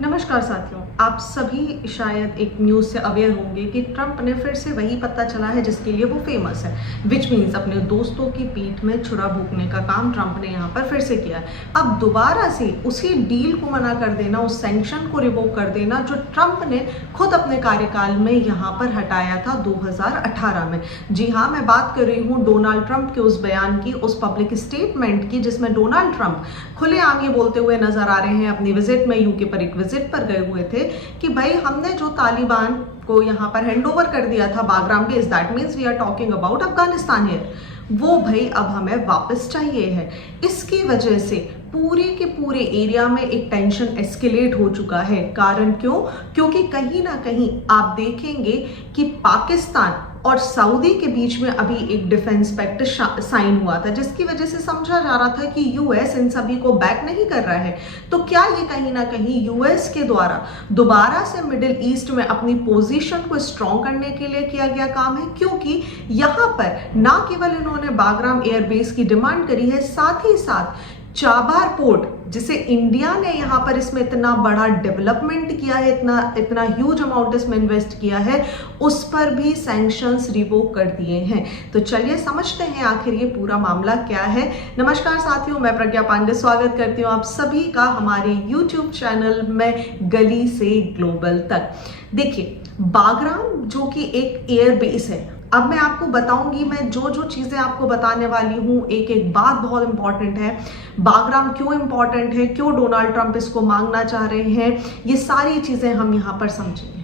नमस्कार साथियों, आप सभी शायद एक न्यूज़ से अवेयर होंगे कि ट्रंप ने फिर से वही पता चला है जिसके लिए वो फेमस है, विच मीन्स अपने दोस्तों की पीठ में छुरा भोंकने का काम ट्रंप ने यहाँ पर फिर से किया है। अब दोबारा से उसी डील को मना कर देना, उस सैंक्शन को रिवोक कर देना जो ट्रंप ने खुद अपने कार्यकाल में यहाँ पर हटाया था 2018 में। जी हाँ, मैं बात कर रही हूँ डोनाल्ड ट्रंप के उस बयान की, उस पब्लिक स्टेटमेंट की जिसमें डोनाल्ड ट्रंप खुलेआम ये बोलते हुए नजर आ रहे हैं अपनी विजिट में, यूके पर एक विजिट पर गए हुए थे कि भाई हमने जो तालिबान को यहाँ पर हैंड ओवर कर दिया था Bagram base, that means we are talking about Afghanistan here, वो भाई अब हमें वापस चाहिए है। इसकी वजह से पूरे के पूरे एरिया में एक टेंशन एस्केलेट हो चुका है। कारण क्यों? क्योंकि कहीं ना कहीं आप देखेंगे कि पाकिस्तान और सऊदी के बीच में अभी एक डिफेंस पैक्ट साइन हुआ था, जिसकी वजह से समझा जा रहा था कि यूएस इन सभी को बैक नहीं कर रहा है। तो क्या ये कहीं ना कहीं यूएस के द्वारा दोबारा से मिडिल ईस्ट में अपनी पोजीशन को स्ट्रॉन्ग करने के लिए किया गया काम है? क्योंकि यहाँ पर ना केवल इन्होंने बागराम एयरबेस की डिमांड करी है, साथ ही साथ चाबार पोर्ट जिसे इंडिया ने यहाँ पर इसमें इतना बड़ा डेवलपमेंट किया है, इतना ह्यूज अमाउंट इसमें इन्वेस्ट किया है, उस पर भी सैंक्शंस रिवोक कर दिए हैं। तो चलिए समझते हैं आखिर ये पूरा मामला क्या है। नमस्कार साथियों, मैं प्रज्ञा पांडे स्वागत करती हूँ आप सभी का हमारे YouTube चैनल में गली से ग्लोबल तक। देखिए, बागराम जो कि एक एयरबेस है, अब मैं आपको बताऊंगी, मैं जो जो चीजें आपको बताने वाली हूं, एक एक बात बहुत इंपॉर्टेंट है। बागराम क्यों इंपॉर्टेंट है, क्यों डोनाल्ड ट्रंप इसको मांगना चाह रहे हैं, ये सारी चीजें हम यहां पर समझेंगे,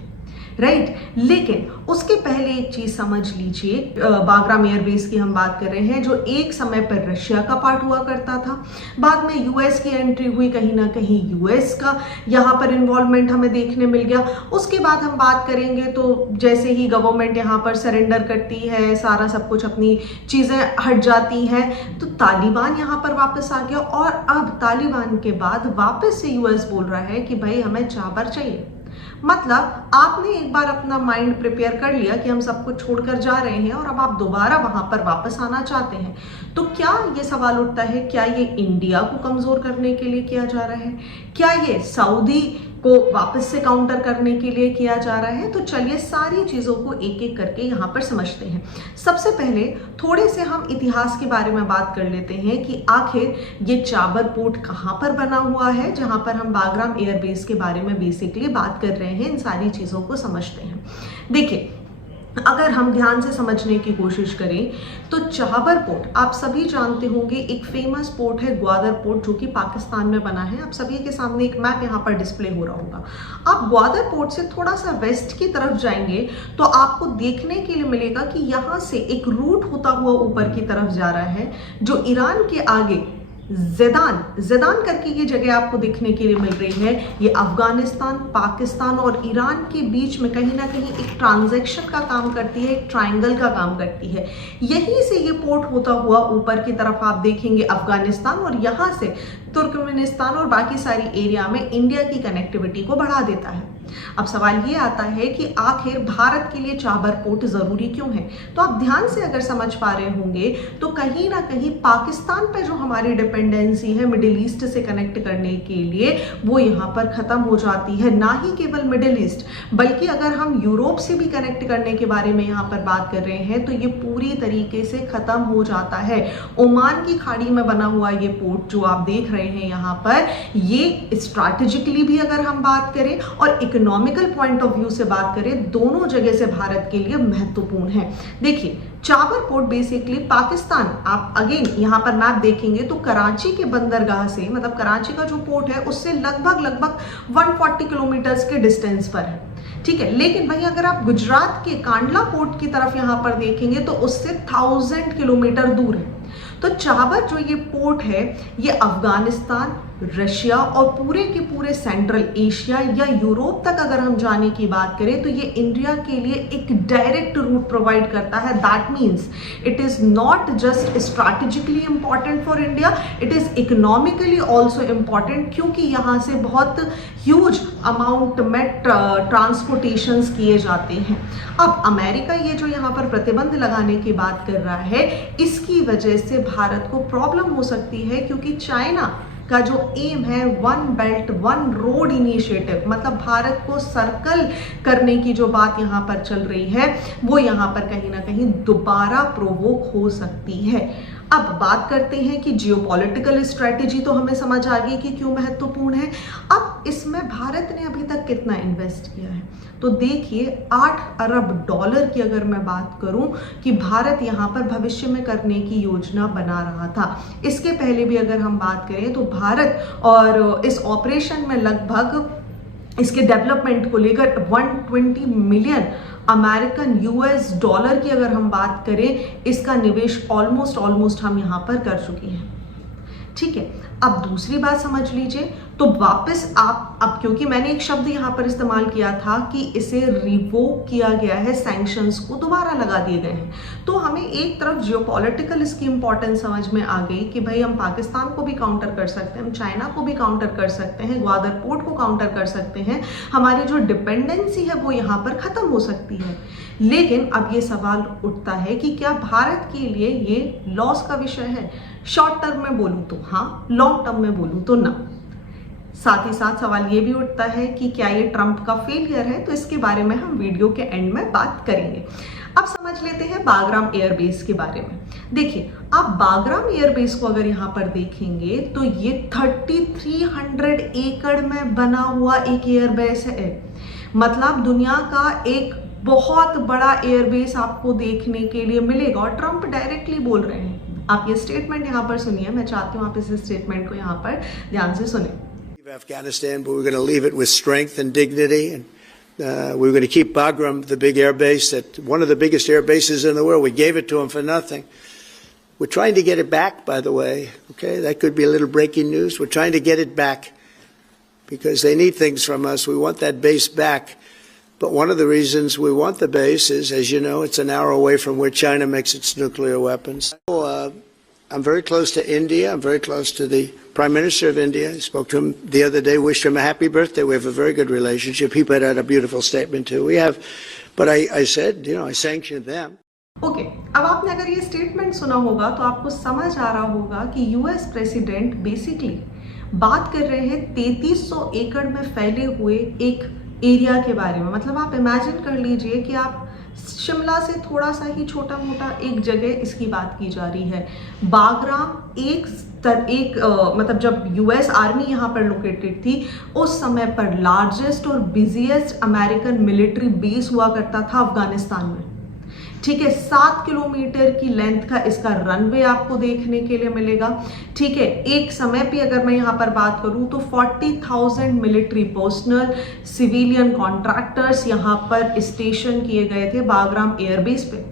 राइट। लेकिन उसके पहले एक चीज समझ लीजिए, बागराम एयरबेस की हम बात कर रहे हैं जो एक समय पर रशिया का पार्ट हुआ करता था, बाद में यूएस की एंट्री हुई, कहीं ना कहीं यूएस का यहाँ पर इन्वॉल्वमेंट हमें देखने मिल गया। उसके बाद हम बात करेंगे तो जैसे ही गवर्नमेंट यहाँ पर सरेंडर करती है, सारा सब कुछ अपनी चीजें हट जाती हैं, तो तालिबान यहाँ पर वापस आ गया और अब तालिबान के बाद वापस से यूएस बोल रहा है कि भाई हमें चाबर चाहिए। मतलब आपने एक बार अपना माइंड प्रिपेयर कर लिया कि हम सब कुछ छोड़कर जा रहे हैं और अब आप दोबारा वहां पर वापस आना चाहते हैं। तो क्या ये सवाल उठता है, क्या ये इंडिया को कमजोर करने के लिए किया जा रहा है? क्या ये सऊदी को वापस से काउंटर करने के लिए किया जा रहा है? तो चलिए सारी चीजों को एक एक करके यहाँ पर समझते हैं। सबसे पहले थोड़े से हम इतिहास के बारे में बात कर लेते हैं कि आखिर ये चाबर पोर्ट कहाँ पर बना हुआ है, जहां पर हम बागराम एयरबेस के बारे में बेसिकली बात कर रहे हैं। इन सारी चीजों को समझते हैं। देखिए, अगर हम ध्यान से समझने की कोशिश करें तो चाबर पोर्ट आप सभी जानते होंगे, एक फेमस पोर्ट है ग्वादर पोर्ट जो कि पाकिस्तान में बना है। आप सभी के सामने एक मैप यहाँ पर डिस्प्ले हो रहा होगा। आप ग्वादर पोर्ट से थोड़ा सा वेस्ट की तरफ जाएंगे तो आपको देखने के लिए मिलेगा कि यहाँ से एक रूट होता हुआ ऊपर की तरफ जा रहा है जो ईरान के आगे ज़ेदान करके ये जगह आपको देखने के लिए मिल रही है। ये अफगानिस्तान, पाकिस्तान और ईरान के बीच में कहीं ना कहीं एक ट्रांजैक्शन का काम करती है, एक ट्रायंगल का काम करती है। यहीं से ये पोर्ट होता हुआ ऊपर की तरफ आप देखेंगे अफगानिस्तान, और यहाँ से तुर्कमेनिस्तान और बाकी सारी एरिया में इंडिया की कनेक्टिविटी को बढ़ा देता है। अब सवाल ये आता है कि आखिर भारत के लिए चाबर पोर्ट जरूरी क्यों है? तो आप ध्यान से अगर समझ पा रहे होंगे तो कहीं ना कहीं पाकिस्तान पे जो हमारी डिपेंडेंसी है मिडिल ईस्ट से कनेक्ट करने के लिए, वो यहाँ पर खत्म हो जाती है। ना ही केवल मिडिल ईस्ट, बल्कि अगर हम यूरोप से भी कनेक्ट करने के बारे में यहाँ पर बात कर रहे हैं तो ये पूरी तरीके से खत्म हो जाता है। ओमान की खाड़ी में बना हुआ ये पोर्ट जो आप देख रहे हैं यहाँ पर, ये स्ट्रैटेजिकली भी अगर हम बात करें और इकोनॉमिकल पॉइंट ऑफ व्यू से बात करें, दोनों जगह से भारत के लिए महत्वपूर्ण है। देखिए, चाबर पोर्ट बेसिकली पाकिस्तान, आप अगेन यहाँ पर मैप देखेंगे तो कराची के बंदरगाह से, मतलब कराची का जो पोर्ट है उससे लगभग 140 किलोमीटर्स के डिस्टेंस पर है, ठीक है। लेकिन वहीं अगर आप गुजरात के कांडला पोर्ट की तरफ यहाँ पर देखेंगे तो उससे 1000 किलोमीटर दूर है। तो चाबर जो ये पोर्ट है, ये अफगानिस्तान, रशिया और पूरे के पूरे सेंट्रल एशिया या यूरोप तक अगर हम जाने की बात करें तो ये इंडिया के लिए एक डायरेक्ट रूट प्रोवाइड करता है। That means it is not just strategically important for India, it is economically also important, क्योंकि यहाँ से बहुत ह्यूज अमाउंट में ट्रांसपोर्टेशंस किए जाते हैं। अब अमेरिका ये जो यहाँ पर प्रतिबंध लगाने की बात कर रहा है, इसकी वजह से भारत को प्रॉब्लम हो सकती है, क्योंकि चाइना का जो एम है, one belt one road initiative, मतलब भारत को सर्कल करने की जो बात यहाँ पर चल रही है, वो यहाँ पर कहीं ना कहीं दोबारा प्रोवोक हो सकती है। अब बात करते हैं कि जियोपॉलिटिकल स्ट्रेटेजी तो हमें समझ आ गई कि क्यों महत्वपूर्ण है। अब इसमें भारत ने अभी तक कितना इन्वेस्ट किया है, तो देखिए 8 अरब डॉलर की अगर मैं बात करूं कि भारत यहां पर भविष्य में करने की योजना बना रहा था। इसके पहले भी अगर हम बात करें तो भारत और इस ऑपरेशन में लगभग इसके डेवलपमेंट को लेकर 120 मिलियन अमेरिकन यूएस डॉलर की अगर हम बात करें, इसका निवेश ऑलमोस्ट हम यहां पर कर चुके हैं। ठीक है, अब दूसरी बात समझ लीजिए, तो वापस आप अब क्योंकि मैंने एक शब्द यहां पर इस्तेमाल किया था कि इसे रिवोक किया गया है, सैंक्शंस को दोबारा लगा दिए गए हैं, तो हमें एक तरफ जियोपॉलिटिकल इसकी इंपॉर्टेंस समझ में आ गई कि भाई हम पाकिस्तान को भी काउंटर कर सकते हैं, हम चाइना को भी काउंटर कर सकते हैं, ग्वादर पोर्ट को काउंटर कर सकते हैं, हमारी जो डिपेंडेंसी है वो यहाँ पर खत्म हो सकती है। लेकिन अब ये सवाल उठता है कि क्या भारत के लिए ये लॉस का विषय है? शॉर्ट टर्म में बोलूं तो हाँ, लॉन्ग टर्म में बोलूं तो ना। साथ ही साथ सवाल ये भी उठता है कि क्या ये ट्रंप का फेलियर है, तो इसके बारे में हम वीडियो के एंड में बात करेंगे। अब समझ लेते हैं बागराम एयरबेस के बारे में। देखिए, आप बागराम एयरबेस को अगर यहाँ पर देखेंगे तो ये 3300 एकड़ में बना हुआ एक एयरबेस है। मतलब दुनिया का एक बहुत बड़ा एयरबेस आपको देखने के लिए मिलेगा, और ट्रंप डायरेक्टली बोल रहे हैं। आप ये स्टेटमेंट यहाँ पर सुनिए, मैं चाहती हूँ आप इस स्टेटमेंट को यहाँ पर ध्यान से सुने। Afghanistan, but we're going to leave it with strength and dignity, and we're going to keep Bagram, the big air base, that one of the biggest air bases in the world. We gave it to them for nothing. We're trying to get it back, by the way. Okay, that could be a little breaking news. We're trying to get it back because they need things from us. We want that base back. But one of the reasons we want the base is, as you know, it's an hour away from where China makes its nuclear weapons. I'm very close to India. I'm very close to the Prime Minister of India. I spoke to him the other day, wished him a happy birthday. We have a very good relationship. He put out a beautiful statement too. We have, but I said, I sanctioned them. Okay, अब आपने अगर ये statement सुना होगा तो आपको समझ आ रहा होगा कि यूएस प्रेसिडेंट बेसिकली बात कर रहे हैं 3300 एकड़ में फैले हुए एक एरिया के बारे में। मतलब आप इमेजिन कर लीजिए कि आप शिमला से थोड़ा सा ही छोटा मोटा एक जगह इसकी बात की जा रही है। बागराम मतलब जब यूएस आर्मी यहाँ पर लोकेटेड थी उस समय पर लार्जेस्ट और बिजिएस्ट अमेरिकन मिलिट्री बेस हुआ करता था अफगानिस्तान में। ठीक है, 7 किलोमीटर की लेंथ का इसका रनवे आपको देखने के लिए मिलेगा। ठीक है, एक समय पे अगर मैं यहाँ पर बात करूँ तो 40,000 मिलिट्री पर्सनल, सिविलियन कॉन्ट्रैक्टर्स यहाँ पर स्टेशन किए गए थे बागराम एयरबेस पे।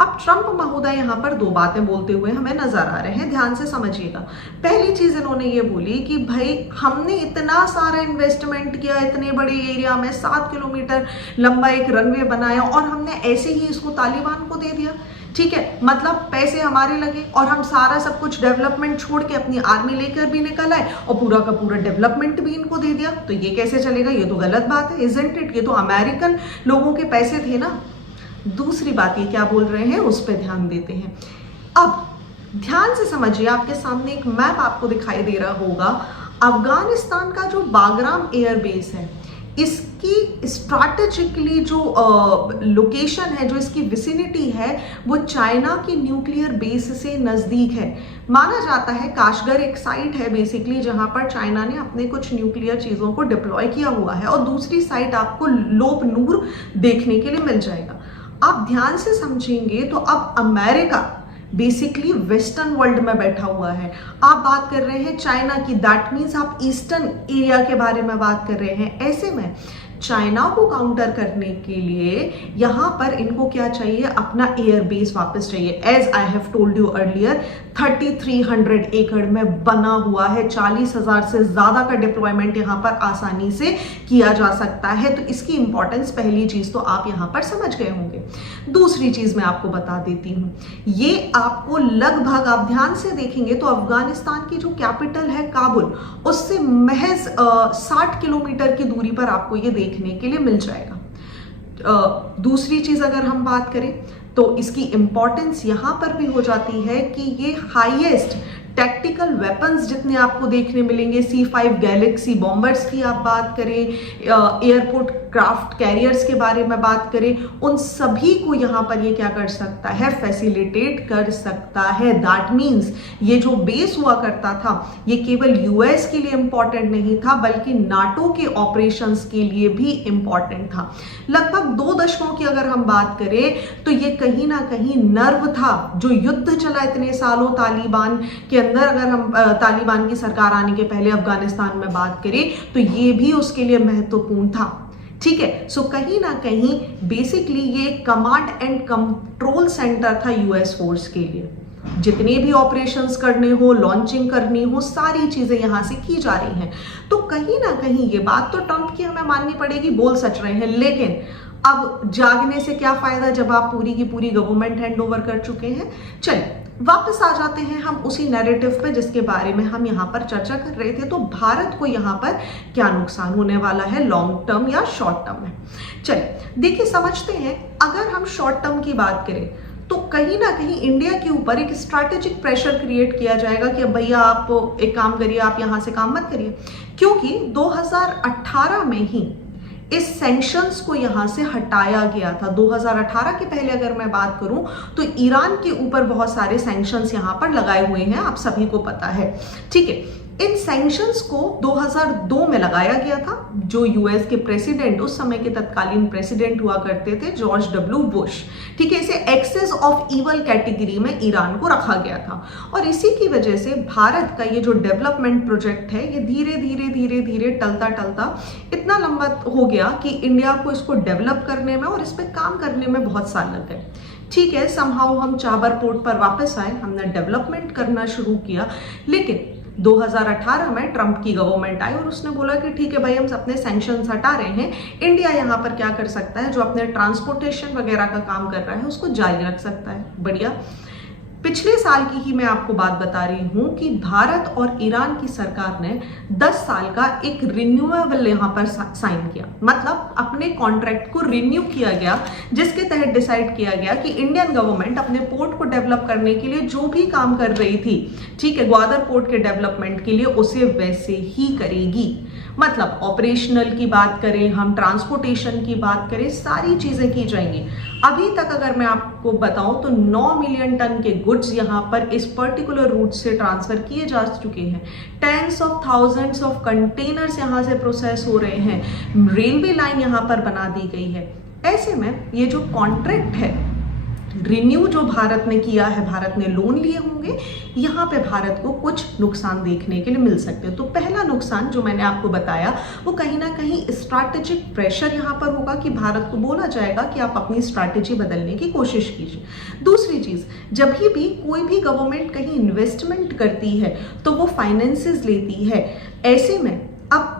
अब ट्रंप महोदय यहाँ पर दो बातें बोलते हुए हमें नजर आ रहे हैं, ध्यान से समझिएगा। पहली चीज इन्होंने ये बोली कि भाई हमने इतना सारा इन्वेस्टमेंट किया, इतने बड़े एरिया में 7 किलोमीटर लंबा एक रनवे बनाया और हमने ऐसे ही इसको तालिबान को दे दिया। ठीक है, मतलब पैसे हमारे लगे और हम सारा सब कुछ डेवलपमेंट छोड़ के अपनी आर्मी लेकर भी निकल आए और पूरा का पूरा डेवलपमेंट भी इनको दे दिया। तो ये कैसे चलेगा? ये तो गलत बात है, इजंट इट? ये तो अमेरिकन लोगों के पैसे थे ना। दूसरी बात ये क्या बोल रहे हैं उस पर ध्यान देते हैं। अब ध्यान से समझिए, आपके सामने एक मैप आपको दिखाई दे रहा होगा। अफगानिस्तान का जो बागराम एयरबेस है, इसकी स्ट्रैटेजिकली जो लोकेशन है, जो इसकी विसिनिटी है, वो चाइना की न्यूक्लियर बेस से नजदीक है। माना जाता है काशगर एक साइट है बेसिकली जहां पर चाइना ने अपने कुछ न्यूक्लियर चीजों को डिप्लॉय किया हुआ है, और दूसरी साइट आपको लोप नूर देखने के लिए मिल जाएगा। आप ध्यान से समझेंगे तो अब अमेरिका बेसिकली वेस्टर्न वर्ल्ड में बैठा हुआ है। आप बात कर रहे हैं चाइना की, दैट मीन्स आप ईस्टर्न एरिया के बारे में बात कर रहे हैं। ऐसे में चाइना को काउंटर करने के लिए यहां पर इनको क्या चाहिए? अपना एयरबेस वापस चाहिए। As I have told you earlier, 3300 एकड़ में बना हुआ है, 40,000 से ज्यादा का डिप्लॉयमेंट यहां पर आसानी से किया जा सकता है। तो इसकी इंपॉर्टेंस पहली चीज तो आप यहां पर समझ गए होंगे। दूसरी चीज मैं आपको बता देती हूं, ये आपको लगभग, आप ध्यान से देखेंगे तो अफगानिस्तान की जो कैपिटल है काबुल, उससे महज 60 किलोमीटर की दूरी पर आपको ये देखने के लिए मिल जाएगा। दूसरी चीज अगर हम बात करें तो इसकी इंपॉर्टेंस यहां पर भी हो जाती है कि ये हाईएस्ट टैक्टिकल वेपन्स जितने आपको देखने मिलेंगे, C5 गैलेक्सी बॉम्बर्स की आप बात करें, एयरपोर्ट क्राफ्ट कैरियर्स के बारे में बात करें, उन सभी को यहाँ पर ये क्या कर सकता है, फैसिलिटेट कर सकता है। दैट मीन्स ये जो बेस हुआ करता था ये केवल यूएस के लिए इंपॉर्टेंट नहीं था बल्कि नाटो के ऑपरेशंस के लिए भी इंपॉर्टेंट था। लगभग 2 दशकों की अगर हम बात करें तो ये कहीं ना कहीं नर्व था। जो युद्ध चला इतने सालों तालिबान के अंदर, अगर हम तालिबान की सरकार आने के पहले अफगानिस्तान में बात करें तो ये भी उसके लिए महत्वपूर्ण था। ठीक है, सो कहीं ना कहीं बेसिकली ये कमांड एंड कंट्रोल सेंटर था यूएस फोर्स के लिए। जितने भी ऑपरेशंस करने हो, लॉन्चिंग करनी हो, सारी चीजें यहां से की जा रही हैं। तो कहीं ना कहीं ये बात तो ट्रंप की हमें माननी पड़ेगी, बोल सच रहे हैं, लेकिन अब जागने से क्या फायदा जब आप पूरी की पूरी गवर्नमेंट हैंड ओवर कर चुके हैं। चलिए वापस आ जाते हैं हम उसी नैरेटिव पे जिसके बारे में हम यहाँ पर चर्चा कर रहे थे। तो भारत को यहाँ पर क्या नुकसान होने वाला है लॉन्ग टर्म या शॉर्ट टर्म में। चलिए देखिए समझते हैं, अगर हम शॉर्ट टर्म की बात करें तो कहीं ना कहीं इंडिया के ऊपर एक स्ट्रैटेजिक प्रेशर क्रिएट किया जाएगा कि अब भैया आप एक काम करिए, आप यहां से काम मत करिए, क्योंकि 2018 में ही इस सैंक्शंस को यहां से हटाया गया था। 2018 के पहले अगर मैं बात करूं तो ईरान के ऊपर बहुत सारे सैंक्शंस यहां पर लगाए हुए हैं, आप सभी को पता है। ठीक है, इन सैंक्शंस को 2002 में लगाया गया था। जो यूएस के प्रेसिडेंट, उस समय के तत्कालीन प्रेसिडेंट हुआ करते थे जॉर्ज डब्ल्यू बुश। ठीक है, इसे एक्सेस ऑफ इवल कैटेगरी में ईरान को रखा गया था और इसी की वजह से भारत का ये जो डेवलपमेंट प्रोजेक्ट है ये धीरे धीरे धीरे धीरे टलता टलता इतना लंबा हो गया कि इंडिया को इसको डेवलप करने में और इस पर काम करने में बहुत साल लग गए। ठीक है, समहाउ हम चाबर पोर्ट पर वापस आए, हमने डेवलपमेंट करना शुरू किया, लेकिन 2018 में ट्रंप की गवर्नमेंट आई और उसने बोला कि ठीक है भाई, हम अपने सैंक्शंस हटा रहे हैं, इंडिया यहाँ पर क्या कर सकता है, जो अपने ट्रांसपोर्टेशन वगैरह का काम कर रहा है उसको जारी रख सकता है। बढ़िया। पिछले साल की ही मैं आपको बात बता रही हूं कि भारत और ईरान की सरकार ने 10 साल का एक रिन्यूएबल यहां पर साइन किया, मतलब अपने कॉन्ट्रैक्ट को रिन्यू किया गया, जिसके तहत डिसाइड किया गया कि इंडियन गवर्नमेंट अपने पोर्ट को डेवलप करने के लिए जो भी काम कर रही थी, ठीक है, ग्वादर पोर्ट के डेवलपमेंट के लिए, उसे वैसे ही करेगी। मतलब ऑपरेशनल की बात करें, हम ट्रांसपोर्टेशन की बात करें, सारी चीजें की जाएंगी। अभी तक अगर मैं आपको बताऊं तो 9 मिलियन टन के गुड्स यहां पर इस पर्टिकुलर रूट से ट्रांसफर किए जा चुके हैं। Tens of thousands of containers यहां से प्रोसेस हो रहे हैं, रेलवे लाइन यहां पर बना दी गई है। ऐसे में ये जो कॉन्ट्रैक्ट है रिन्यू जो भारत ने किया है, भारत ने लोन लिए होंगे, यहाँ पे भारत को कुछ नुकसान देखने के लिए मिल सकते हैं। तो पहला नुकसान जो मैंने आपको बताया वो कहीं ना कहीं स्ट्रैटेजिक प्रेशर यहाँ पर होगा कि भारत को बोला जाएगा कि आप अपनी स्ट्रैटेजी बदलने की कोशिश कीजिए। दूसरी चीज, जब भी कोई भी गवर्नमेंट कहीं इन्वेस्टमेंट करती है तो वो फाइनेंसेस लेती है। ऐसे में अब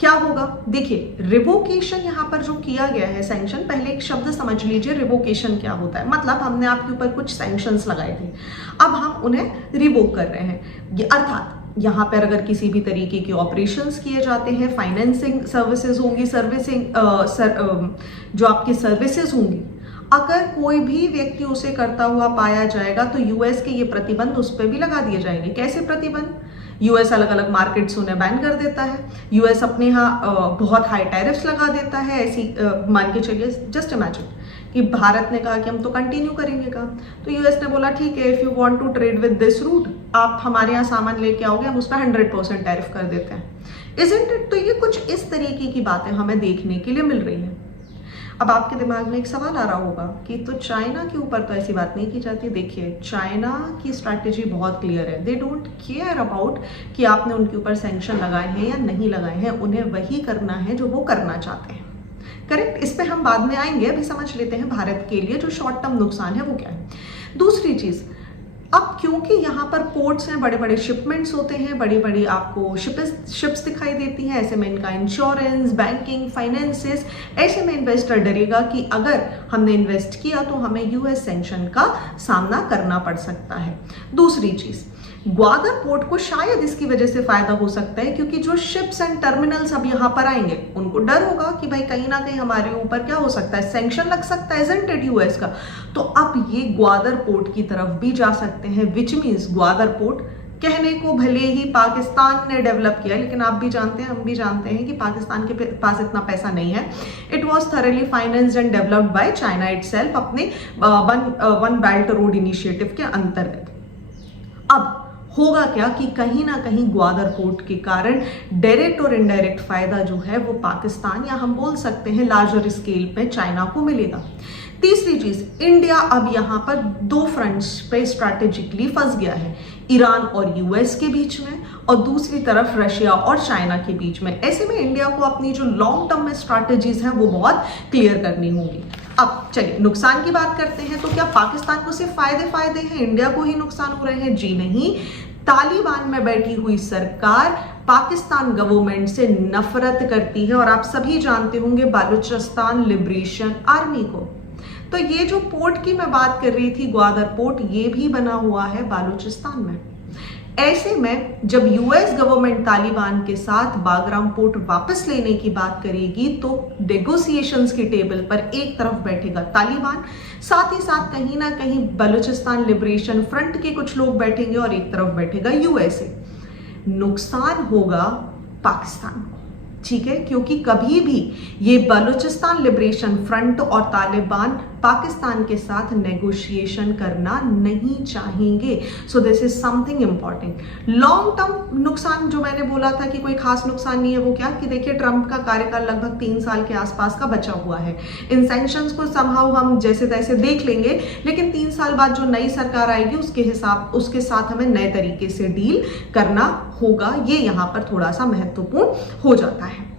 क्या होगा, देखिए रिवोकेशन यहाँ पर जो किया गया है सैंक्शन, पहले एक शब्द समझ लीजिए रिवोकेशन क्या होता है। मतलब हमने आपके ऊपर कुछ सैंक्शंस लगाए थे, अब हम उन्हें रिवोक कर रहे हैं। अर्थात यहाँ पर अगर किसी भी तरीके के ऑपरेशंस किए जाते हैं, फाइनेंसिंग सर्विसेज होंगी, जो आपकी सर्विसेज होंगी, अगर कोई भी व्यक्ति उसे करता हुआ पाया जाएगा तो यूएस के ये प्रतिबंध उस पर भी लगा दिए जाएंगे। कैसे प्रतिबंध? यूएस अलग अलग मार्केट्स उन्हें बैन कर देता है, यूएस अपने यहाँ बहुत हाई टैरिफ्स लगा देता है। ऐसी मान के चलिए, जस्ट इमेजिन कि भारत ने कहा कि हम तो कंटिन्यू करेंगे काम, तो यूएस ने बोला ठीक है, if you want to trade with this route, आप हमारे यहाँ सामान लेके आओगे, हम उस पर 100% टैरिफ कर देते हैं। Isn't it? तो ये कुछ इस तरीके की बातें हमें देखने के लिए मिल रही है। अब आपके दिमाग में एक सवाल आ रहा होगा कि तो चाइना के ऊपर तो ऐसी बात नहीं की जाती। देखिए, चाइना की स्ट्रैटेजी बहुत क्लियर है, दे डोंट केयर अबाउट कि आपने उनके ऊपर सैंक्शन लगाए हैं या नहीं लगाए हैं, उन्हें वही करना है जो वो करना चाहते हैं। करेक्ट? इस पे हम बाद में आएंगे, अभी समझ लेते हैं भारत के लिए जो शॉर्ट टर्म नुकसान है वो क्या है। दूसरी चीज, अब क्योंकि यहाँ पर पोर्ट्स हैं, बड़े बड़े शिपमेंट्स होते हैं, बड़ी बड़ी आपको शिप्स दिखाई देती हैं, ऐसे में इनका इंश्योरेंस, बैंकिंग, फाइनेंसेस, ऐसे में इन्वेस्टर डरेगा कि अगर हमने इन्वेस्ट किया तो हमें यूएस सैंक्शन का सामना करना पड़ सकता है। दूसरी चीज, ग्वादर पोर्ट को शायद इसकी वजह से फायदा हो सकता है क्योंकि जो शिप्स एंड टर्मिनल्स अब यहाँ पर आएंगे उनको डर होगा कि भाई कहीं ना कहीं हमारे ऊपर क्या हो सकता है, सैंक्शन लग सकता है, इजंट इट, यूएस का। तो अब ये ग्वादर पोर्ट की तरफ भी जा सकते हैं, विच मीन्स ग्वादर पोर्ट कहने को भले ही पाकिस्तान ने डेवलप किया, लेकिन आप भी जानते हैं, हम भी जानते हैं कि पाकिस्तान के पास इतना पैसा नहीं है। It was thoroughly financed and developed by China itself अपने वन बेल्ट रोड इनिशिएटिव के अंतर्गत। अब होगा क्या कि कहीं ना कहीं ग्वादर पोर्ट के कारण डायरेक्ट और इनडायरेक्ट फायदा जो है वो पाकिस्तान, या हम बोल सकते हैं लार्जर स्केल पे चाइना को मिलेगा। तीसरी चीज, इंडिया अब यहां पर दो फ्रंट्स पे स्ट्रैटेजिकली फंस गया है, ईरान और यूएस के बीच में और दूसरी तरफ रशिया और चाइना के बीच में। ऐसे में इंडिया को अपनी जो लॉन्ग टर्म में स्ट्रैटेजीज हैं वो बहुत क्लियर करनी होगी। अब चलिए नुकसान की बात करते हैं। तो क्या पाकिस्तान को सिर्फ फायदे हैं, इंडिया को ही नुकसान हो रहे हैं? जी नहीं। तालिबान में बैठी हुई सरकार पाकिस्तान गवर्नमेंट से नफरत करती है, और आप सभी जानते होंगे बालूचिस्तान लिबरेशन आर्मी को। तो ये जो पोर्ट की मैं बात कर रही थी, ग्वादर पोर्ट, ये भी बना हुआ है बालूचिस्तान में। ऐसे में जब यूएस गवर्नमेंट तालिबान के साथ बागराम पोर्ट वापस लेने की बात करेगी तो नेगोशिएशंस की टेबल पर एक तरफ बैठेगा तालिबान, साथ ही साथ कहीं ना कहीं बलूचिस्तान लिबरेशन फ्रंट के कुछ लोग बैठेंगे और एक तरफ बैठेगा यूएसए। नुकसान होगा पाकिस्तान को, ठीक है, क्योंकि कभी भी ये बलूचिस्तान लिबरेशन फ्रंट और तालिबान पाकिस्तान के साथ नेगोशिएशन करना नहीं चाहेंगे। So this is something important. Long term नुकसान जो मैंने बोला था कि कोई खास नुकसान नहीं है, वो क्या कि देखिए ट्रंप का कार्यकाल लगभग 3 साल के आसपास का बचा हुआ है। इन सैंक्शंस को समहाउ हम जैसे तैसे देख लेंगे, लेकिन 3 साल बाद जो नई सरकार आएगी उसके साथ हमें नए तरीके से डील करना होगा। ये यहाँ पर थोड़ा सा महत्वपूर्ण हो जाता है।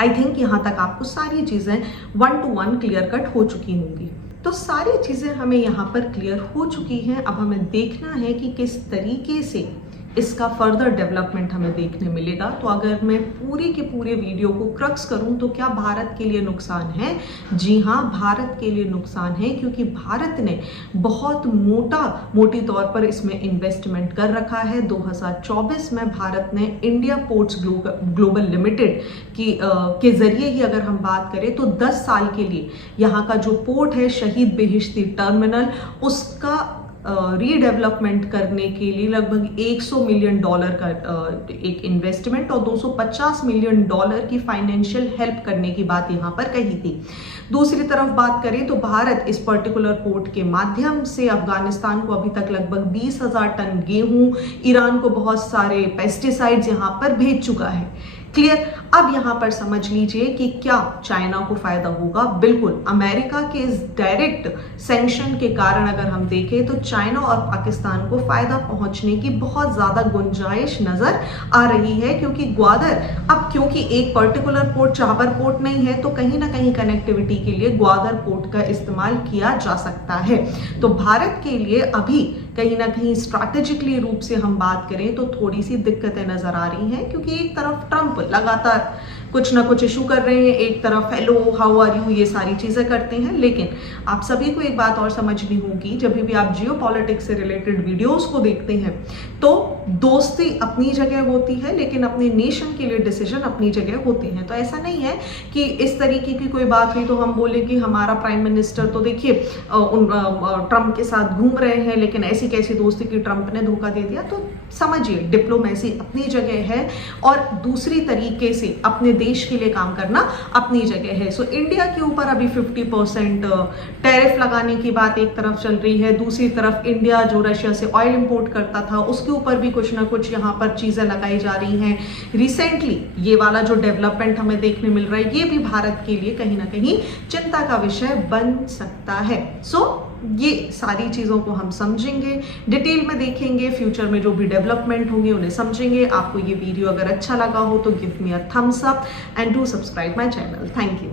आई थिंक यहां तक आपको सारी चीजें 1 to 1 क्लियर कट हो चुकी होंगी। तो सारी चीजें हमें यहां पर क्लियर हो चुकी हैं। अब हमें देखना है कि किस तरीके से इसका फर्दर डेवलपमेंट हमें देखने मिलेगा। तो अगर मैं पूरी की पूरे वीडियो को क्रक्स करूं तो क्या भारत के लिए नुकसान है? जी हाँ, भारत के लिए नुकसान है, क्योंकि भारत ने बहुत मोटी तौर पर इसमें इन्वेस्टमेंट कर रखा है। 2024 में भारत ने इंडिया पोर्ट्स ग्लोबल लिमिटेड के जरिए ही अगर हम बात करें तो 10 साल के लिए यहाँ का जो पोर्ट है शहीद बेहिश्ती टर्मिनल, उसका रीडेवलपमेंट करने के लिए लगभग $100 मिलियन का एक इन्वेस्टमेंट और $250 मिलियन की फाइनेंशियल हेल्प करने की बात यहाँ पर कही थी। दूसरी तरफ बात करें तो भारत इस पर्टिकुलर पोर्ट के माध्यम से अफगानिस्तान को अभी तक लगभग 20,000 टन गेहूं, ईरान को बहुत सारे पेस्टिसाइड्स यहाँ पर भेज चुका है। क्लियर? अब यहां पर समझ लीजिए कि क्या चाइना को फायदा होगा? बिल्कुल। अमेरिका के इस डायरेक्ट सैंक्शन के कारण अगर हम देखें तो चाइना और पाकिस्तान को फायदा पहुंचने की बहुत ज्यादा गुंजाइश नजर आ रही है, क्योंकि क्योंकि एक पर्टिकुलर पोर्ट चाबर पोर्ट नहीं है, तो कहीं ना कहीं कनेक्टिविटी के लिए ग्वादर पोर्ट का इस्तेमाल किया जा सकता है। तो भारत के लिए अभी कहीं ना कहीं स्ट्रैटेजिकली रूप से हम बात करें तो थोड़ी सी दिक्कतें नजर आ रही हैं, क्योंकि एक तरफ ट्रंप लगातार कुछ ना कुछ इशू कर रहे हैं, एक तरफ हेलो हाउ आर यू ये सारी चीजें करते हैं। लेकिन आप सभी को एक बात और समझनी होगी, जब भी आप जियो पॉलिटिक्स से रिलेटेड वीडियोस को देखते हैं तो दोस्ती अपनी जगह होती है, लेकिन अपने नेशन के लिए डिसीजन अपनी जगह होते हैं। तो ऐसा नहीं है कि इस तरीके की कोई बात हुई तो हम बोले कि हमारा प्राइम मिनिस्टर तो देखिए ट्रंप के साथ घूम रहे हैं, लेकिन ऐसी कैसी दोस्ती की ट्रंप ने धोखा दे दिया। तो समझिए डिप्लोमेसी अपनी जगह है और दूसरी तरीके से अपने देश के लिए काम करना अपनी जगह है। सो इंडिया के ऊपर अभी 50% टैरिफ लगाने की बात एक तरफ चल रही है, दूसरी तरफ इंडिया जो रशिया से ऑयल इंपोर्ट करता था उसके ऊपर भी कुछ ना कुछ यहाँ पर चीजें लगाई जा रही हैं। रिसेंटली ये वाला जो डेवलपमेंट हमें देखने मिल रहा है ये भी भारत के लिए कहीं ना कहीं चिंता का विषय बन सकता है। सो ये सारी चीज़ों को हम समझेंगे, डिटेल में देखेंगे, फ्यूचर में जो भी डेवलपमेंट होंगे उन्हें समझेंगे। आपको ये वीडियो अगर अच्छा लगा हो तो give me a thumbs up and do subscribe my channel. Thank you.